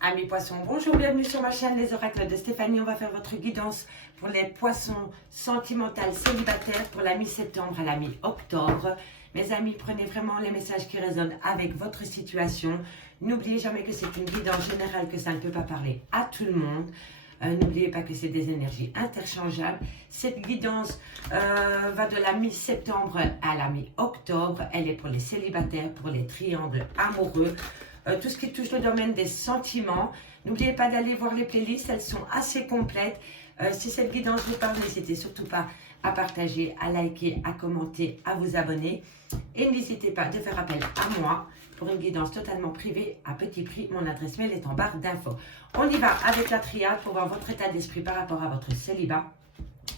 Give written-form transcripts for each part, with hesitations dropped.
Amis poissons, bonjour, bienvenue sur ma chaîne Les Oracles de Stéphanie. On va faire votre guidance pour les poissons sentimentales célibataires pour la mi-septembre à la mi-octobre. Mes amis, prenez vraiment les messages qui résonnent avec votre situation. N'oubliez jamais que c'est une guidance générale, que ça ne peut pas parler à tout le monde. N'oubliez pas que c'est des énergies interchangeables. Cette guidance va de la mi-septembre à la mi-octobre. Elle est pour les célibataires, pour les triangles amoureux. Tout ce qui touche le domaine des sentiments. N'oubliez pas d'aller voir les playlists, elles sont assez complètes. Si cette guidance vous parle, n'hésitez surtout pas à partager, à liker, à commenter, à vous abonner. Et n'hésitez pas de faire appel à moi pour une guidance totalement privée à petit prix. Mon adresse mail est en barre d'infos. On y va avec la triade pour voir votre état d'esprit par rapport à votre célibat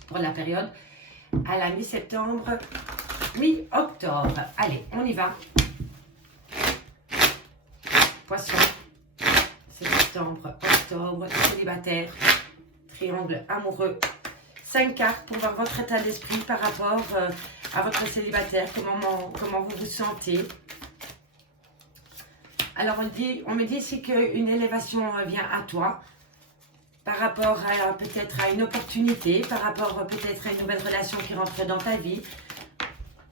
pour la période à la mi-septembre, mi-octobre. Allez, on y va. Poisson, septembre, octobre, célibataire, triangle amoureux. 5 cartes pour voir votre état d'esprit par rapport à votre célibataire, comment vous vous sentez. Alors on me dit ici qu'une élévation vient à toi par rapport à peut-être à une opportunité, par rapport peut-être à une nouvelle relation qui rentre dans ta vie.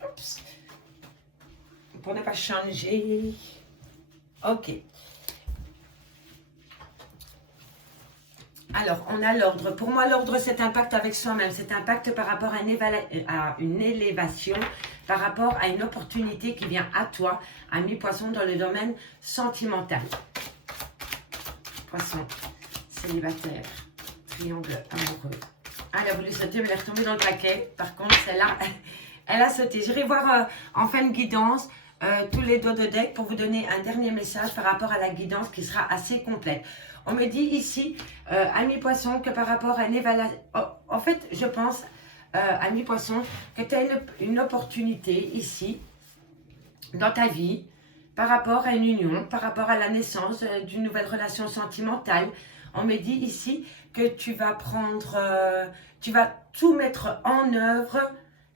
Oups. Pour ne pas changer. Ok. Alors, on a l'ordre. Pour moi, l'ordre, c'est un pacte avec soi-même. C'est un pacte par rapport à une élévation, par rapport à une opportunité qui vient à toi, ami poisson, dans le domaine sentimental. Poisson, célibataire, triangle amoureux. Ah, elle a voulu sauter, mais elle est retombée dans le paquet. Par contre, celle-là, elle a sauté. J'irai voir en fin de guidance tous les dos de deck pour vous donner un dernier message par rapport à la guidance qui sera assez complète. On me dit ici, ami poisson, que par rapport à une évaluation, en fait, je pense, ami poisson, que tu as une opportunité ici, dans ta vie, par rapport à une union, par rapport à la naissance d'une nouvelle relation sentimentale. On me dit ici que tu vas tu vas tout mettre en œuvre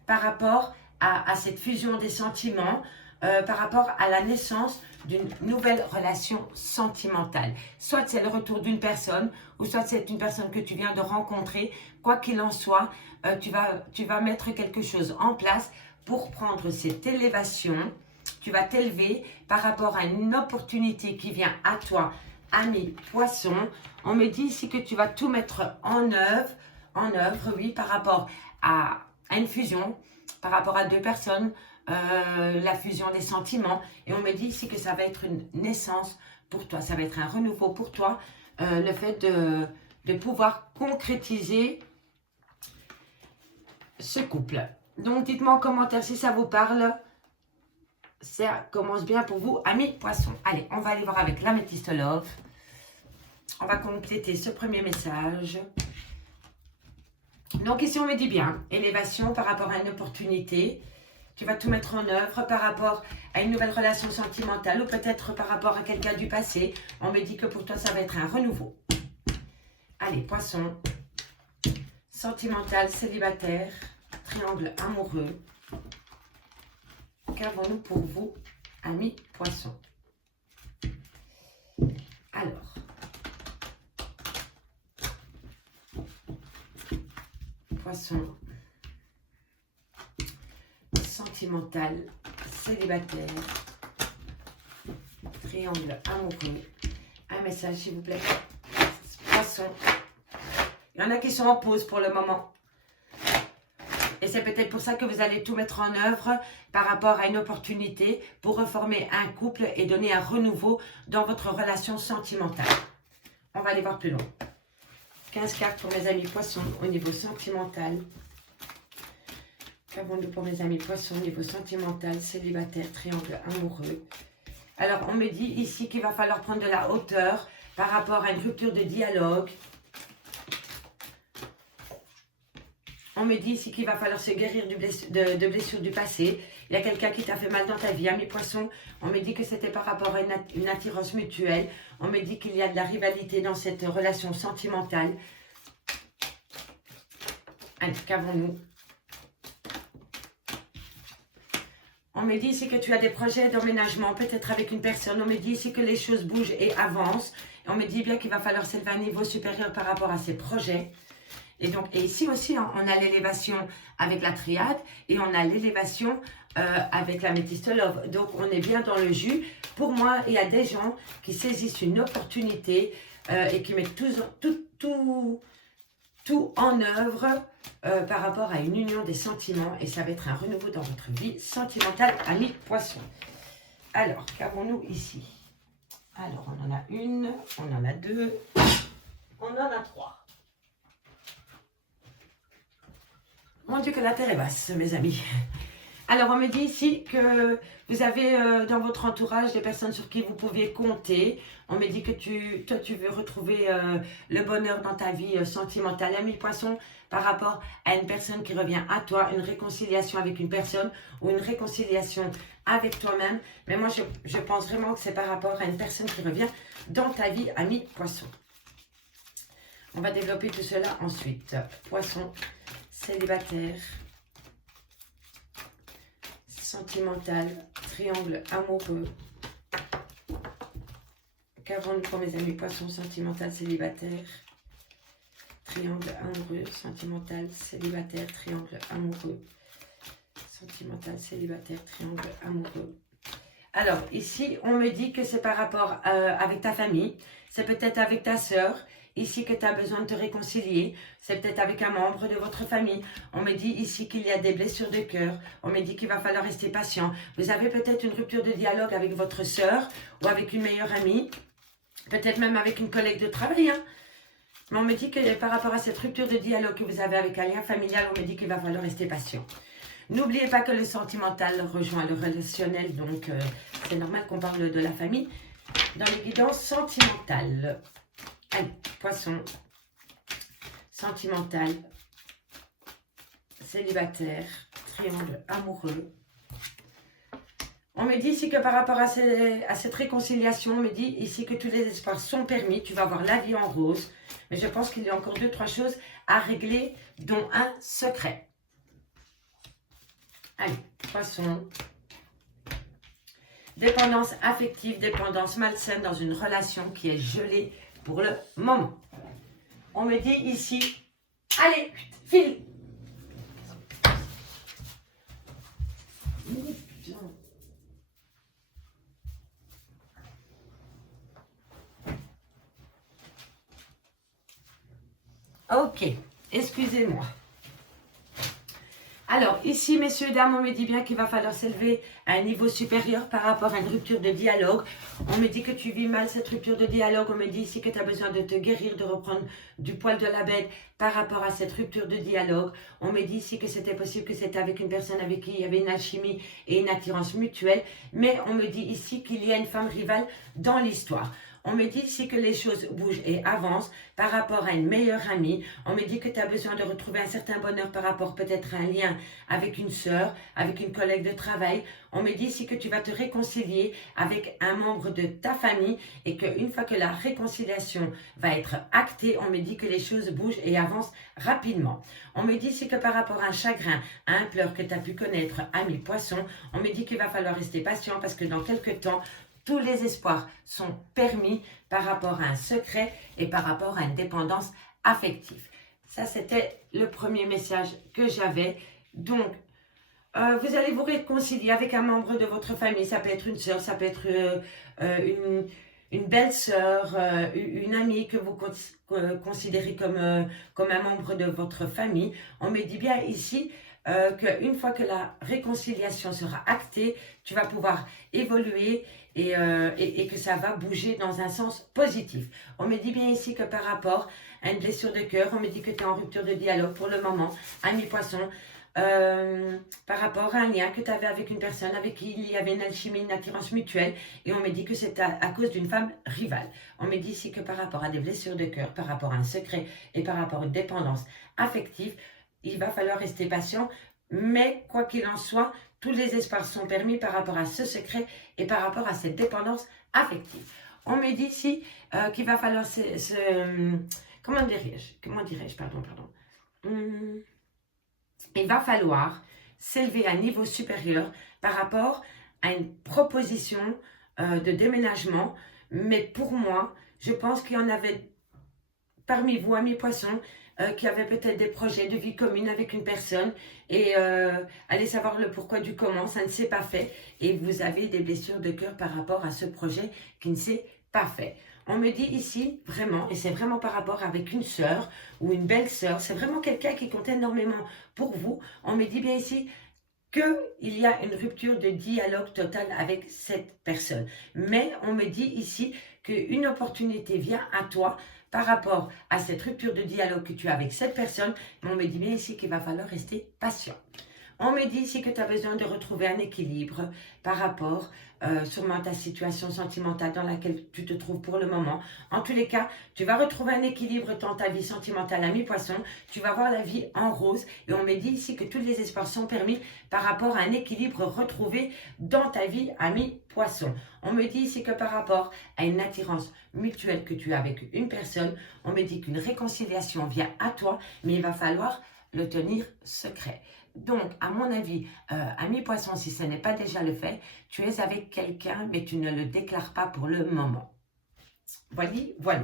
par rapport à cette fusion des sentiments, par rapport à la naissance d'une nouvelle relation sentimentale. Soit c'est le retour d'une personne, ou soit c'est une personne que tu viens de rencontrer. Quoi qu'il en soit, tu vas mettre quelque chose en place pour prendre cette élévation. Tu vas t'élever par rapport à une opportunité qui vient à toi, ami poisson. On me dit ici que tu vas tout mettre en œuvre, oui, par rapport à une fusion, par rapport à deux personnes, la fusion des sentiments. Et on me dit ici que ça va être une naissance pour toi, ça va être un renouveau pour toi, le fait de pouvoir concrétiser ce couple. Donc dites-moi en commentaire si ça vous parle. Ça commence bien pour vous, amis poissons. Allez, on va aller voir avec l'améthyste love. On va compléter ce premier message. Donc ici on me dit bien, élévation par rapport à une opportunité. Tu vas tout mettre en œuvre par rapport à une nouvelle relation sentimentale ou peut-être par rapport à quelqu'un du passé. On me dit que pour toi, ça va être un renouveau. Allez, poisson, sentimental, célibataire, triangle amoureux. Qu'avons-nous pour vous, amis poissons? Alors, poisson, sentimental, célibataire, triangle amoureux. Un message s'il vous plaît. Poisson. Il y en a qui sont en pause pour le moment. Et c'est peut-être pour ça que vous allez tout mettre en œuvre par rapport à une opportunité pour reformer un couple et donner un renouveau dans votre relation sentimentale. On va aller voir plus loin. 15 cartes pour mes amis poissons au niveau sentimental. Qu'avons-nous pour mes amis poissons au niveau sentimental, célibataire, triangle amoureux? Alors, on me dit ici qu'il va falloir prendre de la hauteur par rapport à une rupture de dialogue. On me dit ici qu'il va falloir se guérir de blessures du passé. Il y a quelqu'un qui t'a fait mal dans ta vie, amis poissons. On me dit que c'était par rapport à une attirance mutuelle. On me dit qu'il y a de la rivalité dans cette relation sentimentale. Allez, qu'avons-nous? On me dit ici que tu as des projets d'emménagement, peut-être avec une personne. On me dit ici que les choses bougent et avancent. Et on me dit bien qu'il va falloir s'élever à un niveau supérieur par rapport à ses projets. Et donc, et ici aussi, hein, on a l'élévation avec la triade et on a l'élévation avec la métiste love. Donc, on est bien dans le jus. Pour moi, il y a des gens qui saisissent une opportunité et qui mettent tout en œuvre par rapport à une union des sentiments. Et ça va être un renouveau dans votre vie sentimentale, amis poissons. Alors, qu'avons-nous ici? Alors, on en a une, on en a deux, on en a trois. Mon Dieu, que la terre est basse, mes amis. Alors, on me dit ici que vous avez dans votre entourage des personnes sur qui vous pouviez compter. On me dit que toi, tu veux retrouver le bonheur dans ta vie sentimentale. Ami poisson, par rapport à une personne qui revient à toi, une réconciliation avec une personne ou une réconciliation avec toi-même. Mais moi, je pense vraiment que c'est par rapport à une personne qui revient dans ta vie, ami poisson. On va développer tout cela ensuite. Poisson, célibataire, sentimental, triangle amoureux. Qu'avons-nous pour mes amis poissons, sentimental, célibataire, triangle amoureux, sentimental, célibataire, triangle amoureux, sentimental, célibataire, triangle amoureux. Alors, ici, on me dit que c'est par rapport avec ta famille, c'est peut-être avec ta sœur, ici que tu as besoin de te réconcilier, c'est peut-être avec un membre de votre famille. On me dit ici qu'il y a des blessures de cœur, on me dit qu'il va falloir rester patient. Vous avez peut-être une rupture de dialogue avec votre sœur ou avec une meilleure amie, peut-être même avec une collègue de travail. Hein. Mais on me dit que par rapport à cette rupture de dialogue que vous avez avec un lien familial, on me dit qu'il va falloir rester patient. N'oubliez pas que le sentimental rejoint le relationnel, donc c'est normal qu'on parle de la famille. Dans les guidances sentimentales, allez, poisson, sentimental, célibataire, triangle amoureux. On me dit ici que par rapport à cette réconciliation, on me dit ici que tous les espoirs sont permis, tu vas avoir la vie en rose. Mais je pense qu'il y a encore 2-3 choses à régler, dont un secret. Allez, poisson. Dépendance affective, dépendance malsaine dans une relation qui est gelée pour le moment. On me dit ici, allez, file. Ok, excusez-moi. Alors, ici, messieurs, dames, on me dit bien qu'il va falloir s'élever à un niveau supérieur par rapport à une rupture de dialogue. On me dit que tu vis mal cette rupture de dialogue. On me dit ici que tu as besoin de te guérir, de reprendre du poil de la bête par rapport à cette rupture de dialogue. On me dit ici que c'était possible que c'était avec une personne avec qui il y avait une alchimie et une attirance mutuelle. Mais on me dit ici qu'il y a une femme rivale dans l'histoire. On me dit ici que les choses bougent et avancent par rapport à une meilleure amie. On me dit que tu as besoin de retrouver un certain bonheur par rapport peut-être à un lien avec une sœur, avec une collègue de travail. On me dit ici que tu vas te réconcilier avec un membre de ta famille et qu'une fois que la réconciliation va être actée, on me dit que les choses bougent et avancent rapidement. On me dit ici que par rapport à un chagrin, à un pleur que tu as pu connaître, ami poisson, on me dit qu'il va falloir rester patient parce que dans quelques temps, tous les espoirs sont permis par rapport à un secret et par rapport à une dépendance affective. Ça, c'était le premier message que j'avais. Donc, vous allez vous réconcilier avec un membre de votre famille. Ça peut être une sœur, ça peut être une belle-sœur, une amie que vous considérez comme un membre de votre famille. On me dit bien ici qu'une fois que la réconciliation sera actée, tu vas pouvoir évoluer et que ça va bouger dans un sens positif. On me dit bien ici que par rapport à une blessure de cœur, on me dit que tu es en rupture de dialogue pour le moment, ami poisson, par rapport à un lien que tu avais avec une personne avec qui il y avait une alchimie, une attirance mutuelle, et on me dit que c'est à cause d'une femme rivale. On me dit ici que par rapport à des blessures de cœur, par rapport à un secret et par rapport à une dépendance affective, il va falloir rester patient, mais quoi qu'il en soit, tous les espoirs sont permis par rapport à ce secret et par rapport à cette affective. On me dit ici qu'il va falloir comment dirais-je, pardon. Il va falloir s'élever à un niveau supérieur par rapport à une proposition de déménagement, mais pour moi, je pense qu'il y en avait parmi vous, amis poissons, qui avaient peut-être des projets de vie commune avec une personne et allez savoir le pourquoi du comment, ça ne s'est pas fait et vous avez des blessures de cœur par rapport à ce projet qui ne s'est pas fait. On me dit ici, vraiment, et c'est vraiment par rapport avec une sœur ou une belle-sœur, c'est vraiment quelqu'un qui compte énormément pour vous. On me dit bien ici qu'il y a une rupture de dialogue total avec cette personne. Mais on me dit ici qu'une opportunité vient à toi par rapport à cette rupture de dialogue que tu as avec cette personne. Mais on me dit bien ici qu'il va falloir rester patient. On me dit ici que tu as besoin de retrouver un équilibre par rapport sûrement à ta situation sentimentale dans laquelle tu te trouves pour le moment. En tous les cas, tu vas retrouver un équilibre dans ta vie sentimentale, ami poisson. Tu vas voir la vie en rose. Et on me dit ici que tous les espoirs sont permis par rapport à un équilibre retrouvé dans ta vie, ami poisson. On me dit ici que par rapport à une attirance mutuelle que tu as avec une personne, on me dit qu'une réconciliation vient à toi, mais il va falloir le tenir secret. Donc, à mon avis, ami poisson, si ce n'est pas déjà le fait, tu es avec quelqu'un, mais tu ne le déclares pas pour le moment. Voilà.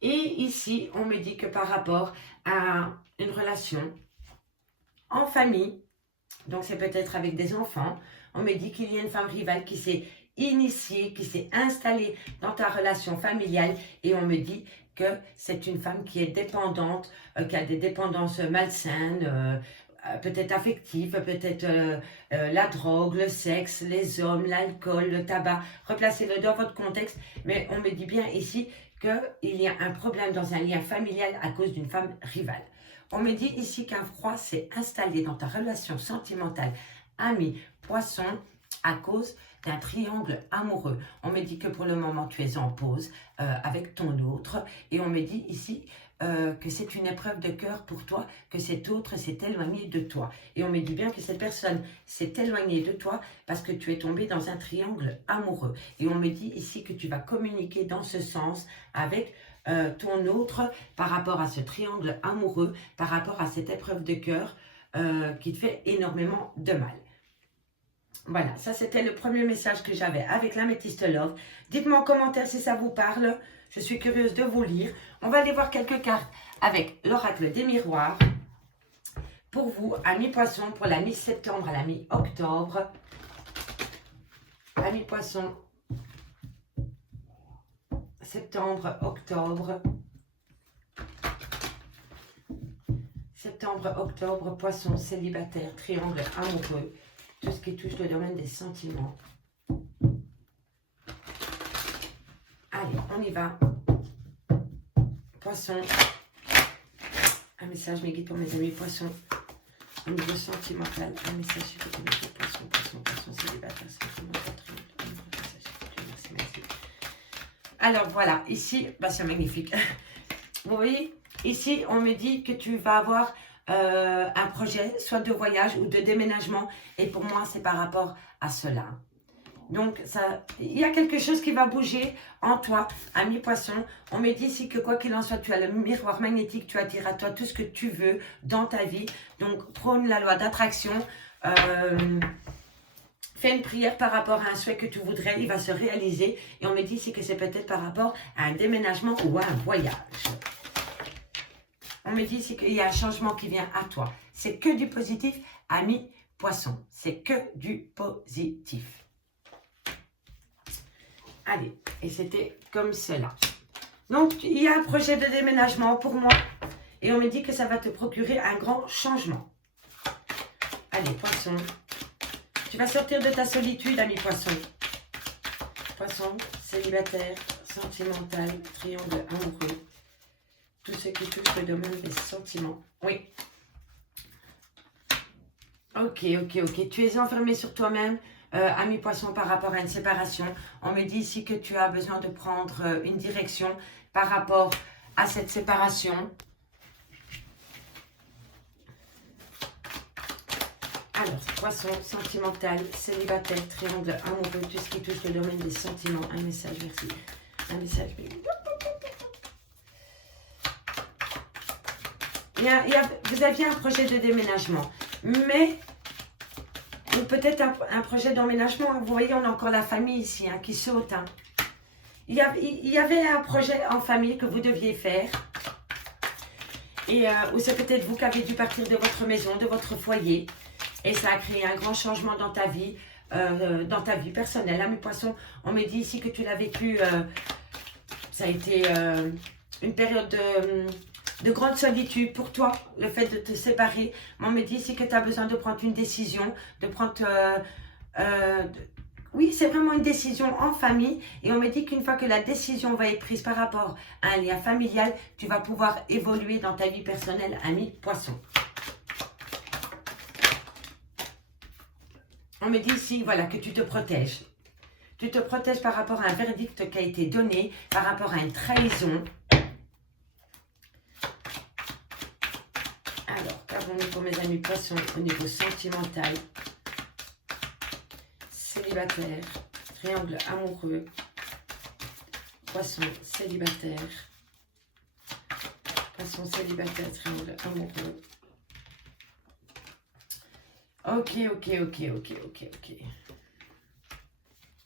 Et ici, on me dit que par rapport à une relation en famille, donc c'est peut-être avec des enfants, on me dit qu'il y a une femme rivale qui s'est initiée, qui s'est installée dans ta relation familiale et on me dit que c'est une femme qui est dépendante, qui a des dépendances malsaines, peut-être affectives, peut-être la drogue, le sexe, les hommes, l'alcool, le tabac. Replacez-le dans votre contexte, mais on me dit bien ici qu'il y a un problème dans un lien familial à cause d'une femme rivale. On me dit ici qu'un froid s'est installé dans ta relation sentimentale, ami, poisson, à cause d'un triangle amoureux. On me dit que pour le moment, tu es en pause avec ton autre. Et on me dit ici que c'est une épreuve de cœur pour toi, que cet autre s'est éloigné de toi. Et on me dit bien que cette personne s'est éloignée de toi parce que tu es tombé dans un triangle amoureux. Et on me dit ici que tu vas communiquer dans ce sens avec ton autre par rapport à ce triangle amoureux, par rapport à cette épreuve de cœur qui te fait énormément de mal. Voilà, ça c'était le premier message que j'avais avec l'Améthyste Love. Dites-moi en commentaire si ça vous parle. Je suis curieuse de vous lire. On va aller voir quelques cartes avec l'oracle des miroirs. Pour vous, amis poissons, pour la mi-septembre à la mi-octobre. Amis poissons, septembre, octobre. Septembre, octobre, poisson, célibataire, triangle amoureux. Tout ce qui touche le domaine des sentiments. Allez, on y va. Poisson. Un message mes guides pour mes amis poissons. Au niveau sentimental, un message sur les poissons, célibataire, sentimental, merci. Alors voilà, ici, bah, c'est magnifique. Vous voyez, ici, on me dit que tu vas avoir un projet, soit de voyage ou de déménagement. Et pour moi, c'est par rapport à cela. Donc, il y a quelque chose qui va bouger en toi, ami poisson. On me dit ici que quoi qu'il en soit, tu as le miroir magnétique, tu attires à toi tout ce que tu veux dans ta vie. Donc, prône la loi d'attraction. Fais une prière par rapport à un souhait que tu voudrais, il va se réaliser. Et on me dit ici que c'est peut-être par rapport à un déménagement ou à un voyage. On me dit ici qu'il y a un changement qui vient à toi. C'est que du positif, ami poisson. C'est que du positif. Allez, et c'était comme cela. Donc, il y a un projet de déménagement pour moi. Et on me dit que ça va te procurer un grand changement. Allez, poisson. Tu vas sortir de ta solitude, ami poisson. Poisson, célibataire, sentimental, triangle amoureux. Tout ce qui touche le domaine des sentiments. Oui. Ok. Tu es enfermé sur toi-même, ami poisson, par rapport à une séparation. On me dit ici que tu as besoin de prendre une direction par rapport à cette séparation. Alors, poisson, sentimental, célibataire, triangle amoureux, tout ce qui touche le domaine des sentiments. Un message, merci. Un message, merci. Vous aviez un projet de déménagement, mais ou peut-être un projet d'emménagement. Vous voyez, on a encore la famille ici qui saute. il y avait un projet en famille que vous deviez faire. Et ou c'est peut-être vous qui avez dû partir de votre maison, de votre foyer. Et ça a créé un grand changement dans ta vie personnelle. Hein, mes poissons, on me dit ici que tu l'as vécu, ça a été une période de grande solitude pour toi, le fait de te séparer. On me dit ici que tu as besoin de prendre une décision, de prendre... oui, c'est vraiment une décision en famille. Et on me dit qu'une fois que la décision va être prise par rapport à un lien familial, tu vas pouvoir évoluer dans ta vie personnelle, ami poisson. On me dit ici, voilà, que tu te protèges. Tu te protèges par rapport à un verdict qui a été donné, par rapport à une trahison. Alors, qu'avons-nous pour mes amis poissons au niveau sentimental? Célibataire, triangle amoureux, poisson célibataire, triangle amoureux. Ok.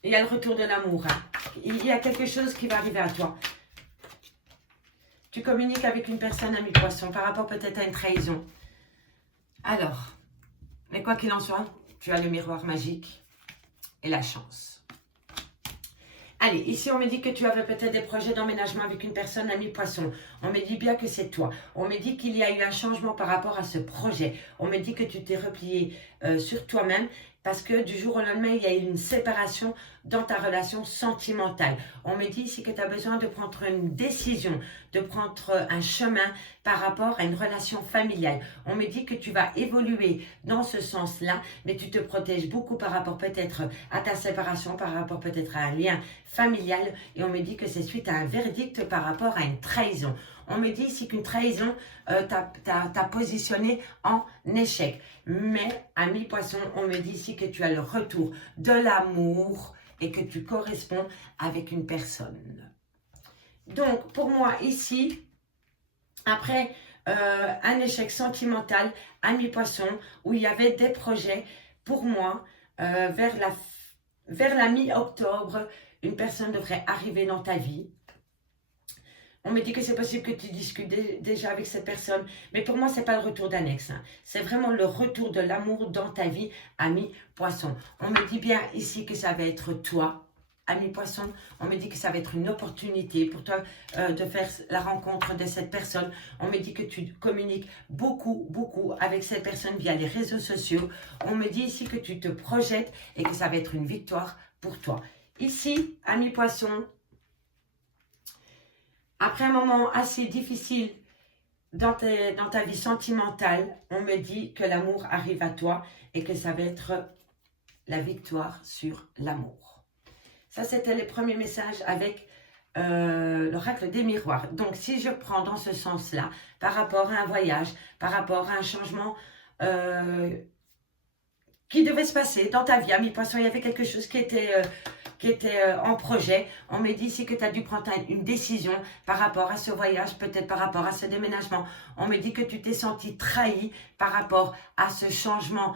Il y a le retour de l'amour. Hein. Il y a quelque chose qui va arriver à toi. Tu communiques avec une personne, ami poisson, par rapport peut-être à une trahison. Alors, mais quoi qu'il en soit, tu as le miroir magique et la chance. Allez, ici on me dit que tu avais peut-être des projets d'emménagement avec une personne, ami poisson. On me dit bien que c'est toi. On me dit qu'il y a eu un changement par rapport à ce projet. On me dit que tu t'es replié sur toi-même parce que du jour au lendemain, il y a eu une séparation dans ta relation sentimentale. On me dit ici que tu as besoin de prendre une décision, de prendre un chemin par rapport à une relation familiale. On me dit que tu vas évoluer dans ce sens-là, mais tu te protèges beaucoup par rapport peut-être à ta séparation, par rapport peut-être à un lien familial. Et on me dit que c'est suite à un verdict par rapport à une trahison. On me dit ici qu'une trahison t'a positionné en échec. Mais, ami poisson, on me dit ici que tu as le retour de l'amour et que tu corresponds avec une personne. Donc, pour moi, ici, après un échec sentimental, ami poisson, où il y avait des projets, pour moi, vers la mi-octobre, une personne devrait arriver dans ta vie. On me dit que c'est possible que tu discutes déjà avec cette personne. Mais pour moi, ce n'est pas le retour d'un ex. Hein. C'est vraiment le retour de l'amour dans ta vie, ami poisson. On me dit bien ici que ça va être toi, ami poisson. On me dit que ça va être une opportunité pour toi de faire la rencontre de cette personne. On me dit que tu communiques beaucoup avec cette personne via les réseaux sociaux. On me dit ici que tu te projettes et que ça va être une victoire pour toi. Ici, ami poisson, après un moment assez difficile dans ta vie sentimentale, on me dit que l'amour arrive à toi et que ça va être la victoire sur l'amour. Ça, c'était les premiers messages avec l'oracle des miroirs. Donc, si je prends dans ce sens-là, par rapport à un voyage, par rapport à un changement qui devait se passer dans ta vie, ami poisson, il y avait quelque chose qui était en projet. On me dit ici que tu as dû prendre une décision par rapport à ce voyage, peut-être par rapport à ce déménagement. On me dit que tu t'es senti trahi par rapport à ce changement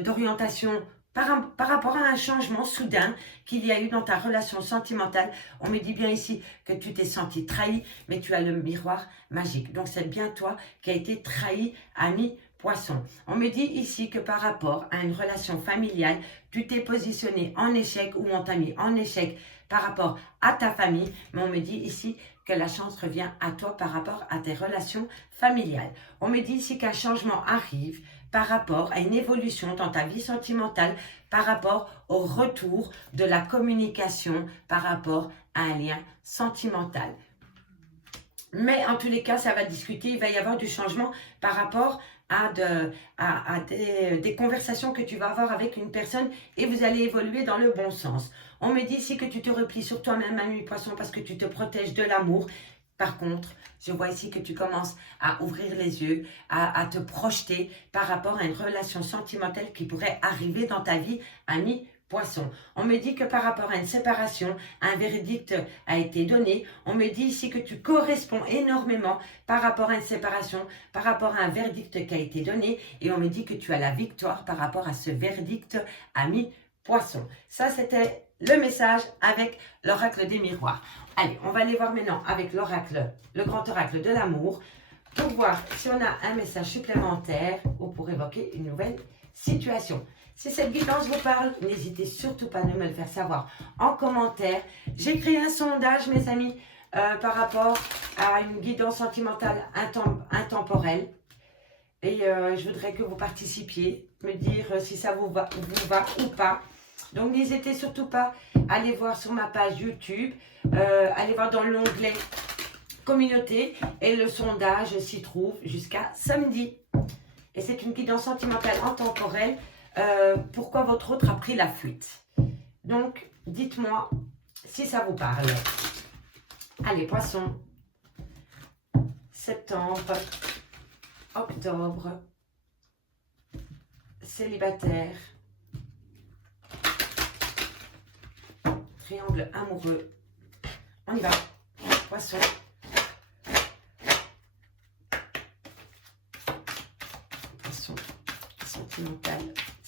d'orientation, par rapport à un changement soudain qu'il y a eu dans ta relation sentimentale. On me dit bien ici que tu t'es senti trahi, mais tu as le miroir magique. Donc c'est bien toi qui as été trahi, ami poisson. On me dit ici que par rapport à une relation familiale, tu t'es positionné en échec ou on t'a mis en échec par rapport à ta famille. Mais on me dit ici que la chance revient à toi par rapport à tes relations familiales. On me dit ici qu'un changement arrive par rapport à une évolution dans ta vie sentimentale, par rapport au retour de la communication, par rapport à un lien sentimental. Mais en tous les cas, ça va discuter, il va y avoir du changement par rapport à des conversations que tu vas avoir avec une personne et vous allez évoluer dans le bon sens. On me dit ici que tu te replies sur toi-même, ami poisson, parce que tu te protèges de l'amour. Par contre, je vois ici que tu commences à ouvrir les yeux, à te projeter par rapport à une relation sentimentale qui pourrait arriver dans ta vie, ami poisson. On me dit que par rapport à une séparation, un verdict a été donné. On me dit ici que tu corresponds énormément par rapport à une séparation, par rapport à un verdict qui a été donné. Et on me dit que tu as la victoire par rapport à ce verdict, ami poisson. Ça, c'était le message avec l'oracle des miroirs. Allez, on va aller voir maintenant avec l'oracle, le grand oracle de l'amour, pour voir si on a un message supplémentaire ou pour évoquer une nouvelle situation. Si cette guidance vous parle, n'hésitez surtout pas à me le faire savoir en commentaire. J'ai créé un sondage, mes amis, par rapport à une guidance sentimentale intemporelle. Et je voudrais que vous participiez, me dire si ça vous va ou pas. Donc n'hésitez surtout pas à aller voir sur ma page YouTube, allez voir dans l'onglet communauté et le sondage s'y trouve jusqu'à samedi. Et c'est une guidance sentimentale intemporelle. Pourquoi votre autre a pris la fuite. Donc, dites-moi si ça vous parle. Allez, poisson. Septembre, octobre, célibataire, triangle amoureux. On y va. Poisson. Poisson sentimental.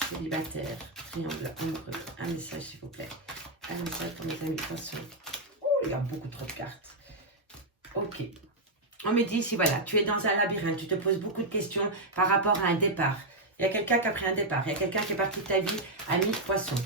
Célibataire, triangle amoureux, un message s'il vous plaît, un message pour mes amis poissons. Oh, il y a beaucoup trop de cartes. Ok, on me dit ici, voilà, tu es dans un labyrinthe, tu te poses beaucoup de questions par rapport à un départ. Il y a quelqu'un qui a pris un départ, il y a quelqu'un qui est parti de ta vie, ami poisson.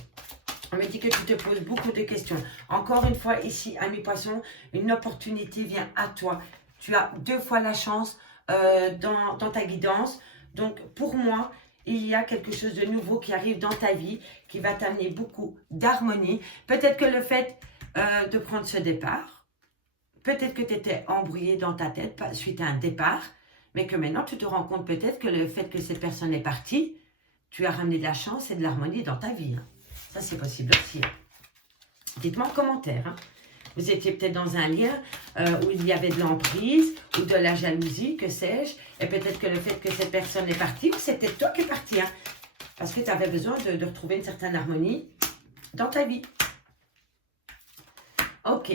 On me dit que tu te poses beaucoup de questions. Encore une fois ici, ami poisson, une opportunité vient à toi. Tu as 2 fois la chance dans ta guidance. Donc pour moi, il y a quelque chose de nouveau qui arrive dans ta vie, qui va t'amener beaucoup d'harmonie. Peut-être que le fait de prendre ce départ, peut-être que tu étais embrouillé dans ta tête suite à un départ, mais que maintenant tu te rends compte peut-être que le fait que cette personne est partie, tu as ramené de la chance et de l'harmonie dans ta vie. Hein. Ça, c'est possible aussi. Hein. Dites-moi en commentaire. Hein. Vous étiez peut-être dans un lien où il y avait de l'emprise ou de la jalousie, que sais-je. Et peut-être que le fait que cette personne est partie, ou c'était toi qui es parti. Hein, parce que tu avais besoin de retrouver une certaine harmonie dans ta vie. Ok.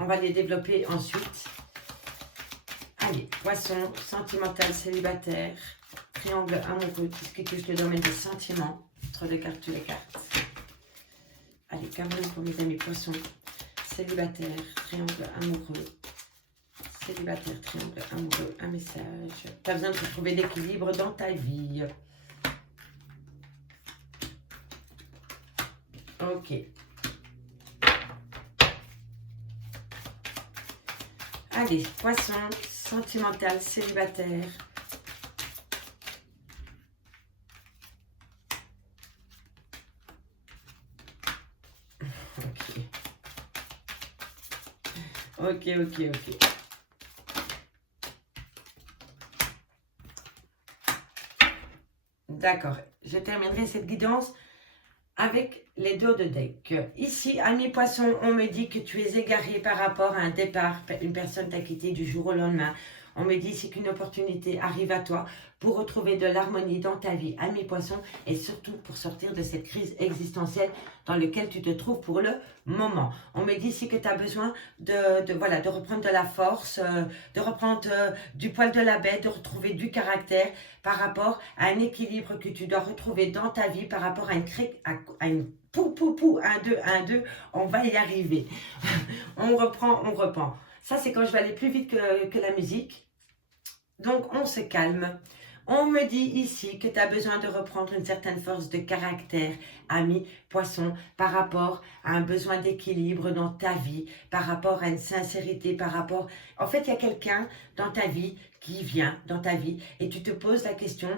On va les développer ensuite. Allez, poisson, sentimental, célibataire, triangle amoureux, tout ce qui touche le domaine des sentiments. Entre les cartes, les cartes. Allez, Cameroun pour mes amis poissons. Célibataire, triangle amoureux. Célibataire, triangle amoureux, un message. Tu as besoin de retrouver l'équilibre dans ta vie. Ok. Allez, poisson, sentimental, célibataire. Ok. D'accord, je terminerai cette guidance avec les dos de deck. Ici, ami poisson, on me dit que tu es égaré par rapport à un départ. Une personne t'a quitté du jour au lendemain. On me dit ici qu'une opportunité arrive à toi pour retrouver de l'harmonie dans ta vie, ami poisson, et surtout pour sortir de cette crise existentielle dans laquelle tu te trouves pour le moment. On me dit ici que tu as besoin de reprendre de la force, de reprendre du poil de la bête, de retrouver du caractère par rapport à un équilibre que tu dois retrouver dans ta vie, par rapport à une pou, 1, 2, on va y arriver. on reprend. Ça, c'est quand je vais aller plus vite que la musique. Donc, on se calme. On me dit ici que tu as besoin de reprendre une certaine force de caractère, ami poisson, par rapport à un besoin d'équilibre dans ta vie, par rapport à une sincérité, par rapport... En fait, il y a quelqu'un dans ta vie qui vient dans ta vie et tu te poses la question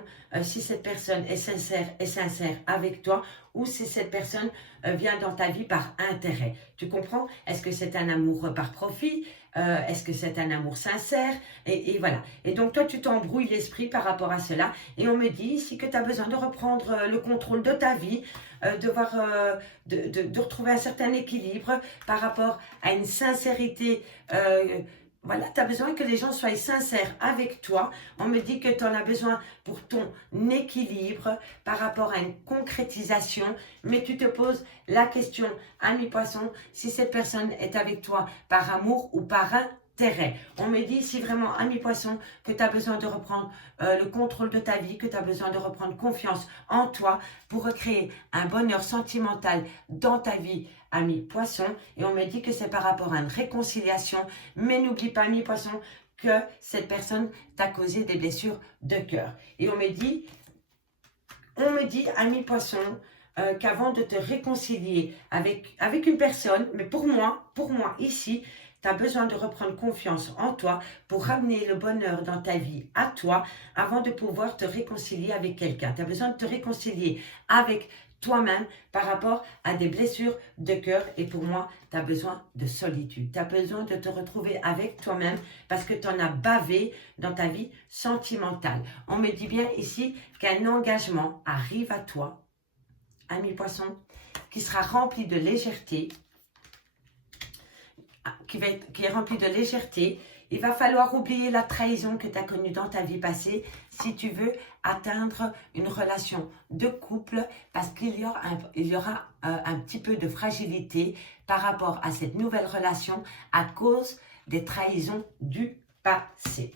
si cette personne est sincère avec toi ou si cette personne vient dans ta vie par intérêt. Tu comprends? Est-ce que c'est un amour par profit? Est-ce que c'est un amour sincère? Et voilà. Et donc, toi, tu t'embrouilles l'esprit par rapport à cela. Et on me dit ici que tu as besoin de reprendre le contrôle de ta vie, de retrouver un certain équilibre par rapport à une sincérité. Voilà, tu as besoin que les gens soient sincères avec toi. On me dit que tu en as besoin pour ton équilibre par rapport à une concrétisation. Mais tu te poses la question, ami poisson, si cette personne est avec toi par amour ou par intérêt. On me dit ici vraiment, ami poisson, que tu as besoin de reprendre le contrôle de ta vie, que tu as besoin de reprendre confiance en toi pour recréer un bonheur sentimental dans ta vie, ami poisson. Et on me dit que c'est par rapport à une réconciliation. Mais n'oublie pas, ami poisson, que cette personne t'a causé des blessures de cœur. Et on me dit, ami poisson, qu'avant de te réconcilier avec une personne, mais pour moi ici, tu as besoin de reprendre confiance en toi pour ramener le bonheur dans ta vie à toi avant de pouvoir te réconcilier avec quelqu'un. Tu as besoin de te réconcilier avec toi-même par rapport à des blessures de cœur. Et pour moi, tu as besoin de solitude. Tu as besoin de te retrouver avec toi-même parce que tu en as bavé dans ta vie sentimentale. On me dit bien ici qu'un engagement arrive à toi, ami poisson, qui sera rempli de légèreté, qui est rempli de légèreté. Il va falloir oublier la trahison que tu as connue dans ta vie passée si tu veux atteindre une relation de couple, parce qu'il y aura un petit peu de fragilité par rapport à cette nouvelle relation à cause des trahisons du passé.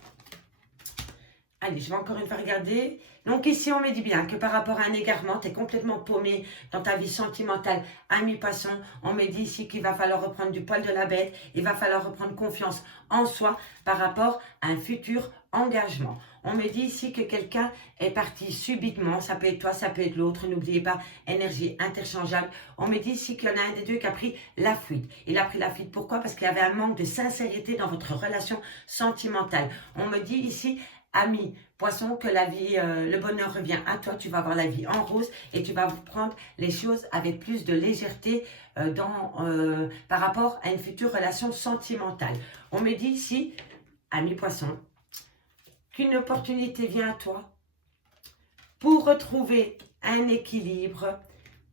Allez, je vais encore une fois regarder. Donc ici, on me dit bien que par rapport à un égarement, tu es complètement paumé dans ta vie sentimentale. Ami poisson, on me dit ici qu'il va falloir reprendre du poil de la bête. Il va falloir reprendre confiance en soi par rapport à un futur engagement. On me dit ici que quelqu'un est parti subitement. Ça peut être toi, ça peut être l'autre. N'oubliez pas, énergie interchangeable. On me dit ici qu'il y en a un des deux qui a pris la fuite. Il a pris la fuite. Pourquoi? Parce qu'il y avait un manque de sincérité dans votre relation sentimentale. On me dit ici, ami poisson, que la vie, le bonheur revient à toi, tu vas avoir la vie en rose et tu vas prendre les choses avec plus de légèreté par rapport à une future relation sentimentale. On me dit ici, ami poisson, qu'une opportunité vient à toi pour retrouver un équilibre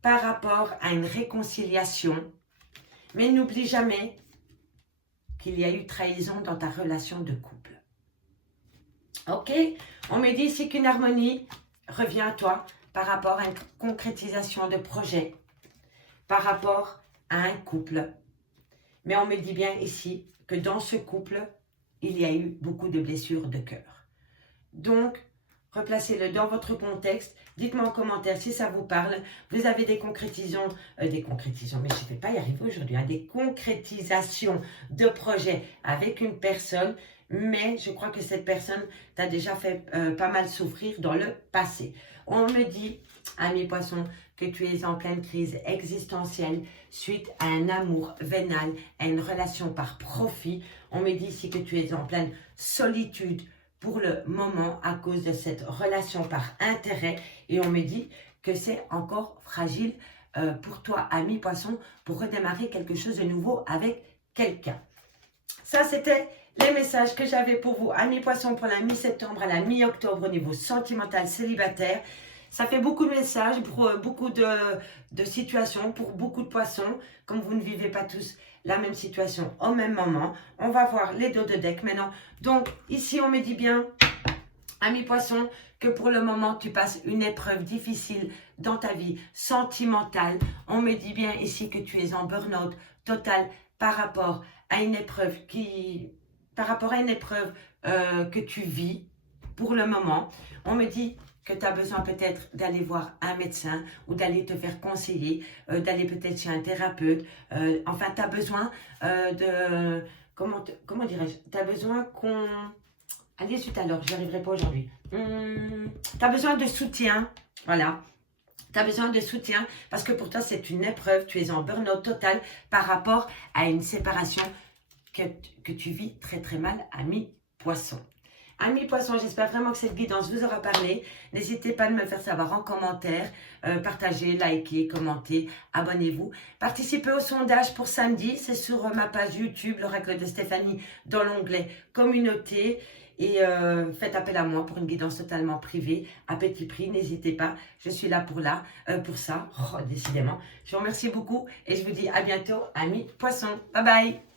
par rapport à une réconciliation. Mais n'oublie jamais qu'il y a eu trahison dans ta relation de couple. Ok, on me dit ici qu'une harmonie revient à toi par rapport à une concrétisation de projet, par rapport à un couple. Mais on me dit bien ici que dans ce couple, il y a eu beaucoup de blessures de cœur. Donc, replacez-le dans votre contexte. Dites-moi en commentaire si ça vous parle. Vous avez des concrétisations, mais je ne vais pas y arriver aujourd'hui, des concrétisations de projets avec une personne. Mais je crois que cette personne t'a déjà fait pas mal souffrir dans le passé. On me dit, ami poisson, que tu es en pleine crise existentielle suite à un amour vénal, à une relation par profit. On me dit ici que tu es en pleine solitude pour le moment à cause de cette relation par intérêt. Et on me dit que c'est encore fragile pour toi, ami poisson, pour redémarrer quelque chose de nouveau avec quelqu'un. Ça, c'était les messages que j'avais pour vous, amis poissons, pour la mi-septembre à la mi-octobre au niveau sentimental célibataire. Ça fait beaucoup de messages pour beaucoup de situations, pour beaucoup de poissons, comme vous ne vivez pas tous la même situation au même moment. On va voir les dos de deck maintenant. Donc, ici, on me dit bien, amis poissons, que pour le moment, tu passes une épreuve difficile dans ta vie sentimentale. On me dit bien ici que tu es en burn-out total par rapport à une épreuve que tu vis pour le moment. On me dit que tu as besoin peut-être d'aller voir un médecin ou d'aller te faire conseiller, d'aller peut-être chez un thérapeute. Enfin, tu as besoin de... Comment dirais-je? Tu as besoin qu'on... Allez, zut alors, j'y arriverai pas aujourd'hui. Tu as besoin de soutien, voilà. Tu as besoin de soutien parce que pour toi, c'est une épreuve. Tu es en burn-out total par rapport à une séparation que tu vis très très mal, ami poisson. Amis poissons, j'espère vraiment que cette guidance vous aura parlé. N'hésitez pas à me le faire savoir en commentaire. Partagez, likez, commentez, abonnez-vous. Participez au sondage pour samedi. C'est sur ma page YouTube, l'Oracle de Stéphanie, dans l'onglet Communauté. Et faites appel à moi pour une guidance totalement privée, à petit prix. N'hésitez pas, je suis là pour ça. Oh, décidément. Je vous remercie beaucoup et je vous dis à bientôt, amis poissons. Bye bye.